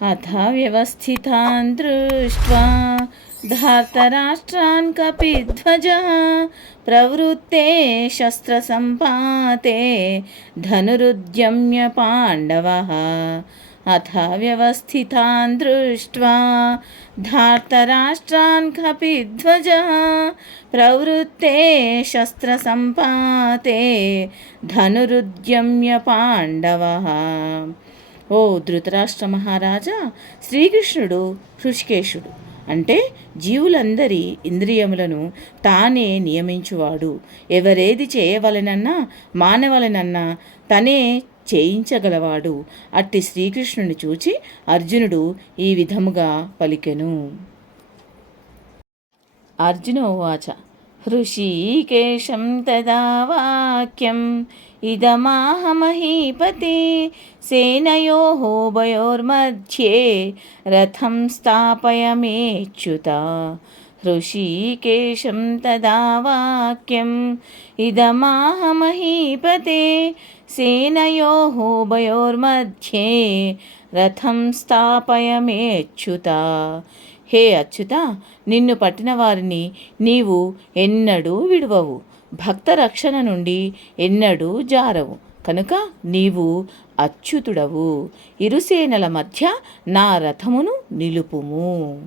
अथ व्यवस्थितान् दृष्ट्वा धार्तराष्ट्रान् कपिध्वजः प्रवृत्ते शस्त्रसम्पाते धनुरुद्यम्य पाण्डवः। अथ व्यवस्थितान् दृष्ट्वा धार्तराष्ट्रान् कपिध्वजः प्रवृत्ते शस्त्रसम्पाते धनुरुद्यम्य पाण्डवः। ఓ ధృతరాష్ట్ర మహారాజా, శ్రీకృష్ణుడు హృషికేశుడు అంటే జీవులందరి ఇంద్రియములను తానే నియమించువాడు. ఎవరేది చేయవలెనన్నా మానవలెనన్నా తనే చేయించగలవాడు. అట్టి శ్రీకృష్ణుని చూచి అర్జునుడు ఈ విధముగా పలికెను. అర్జున ఉవాచ హృషీకేశం తదా వాక్యం ఇదమాహమహీపతే సేనయోః ఉభయోర్मध्ये రథం స్థాపయమేచ్యుత. హృషీకేశం తదా వాక్యం ఇదమాహమహీపతే సేనయోః ఉభయోర్मध्ये రథం స్థాపయమేచ్యుత. హే అచ్యుత, నిన్ను పట్టిన వారిని నీవు ఎన్నడూ విడువవు, భక్త రక్షణ నుండి ఎన్నడూ జారవు. కనుక నీవు అచ్యుతుడవు. ఇరుసేనల మధ్య నా రథమును నిలుపుము.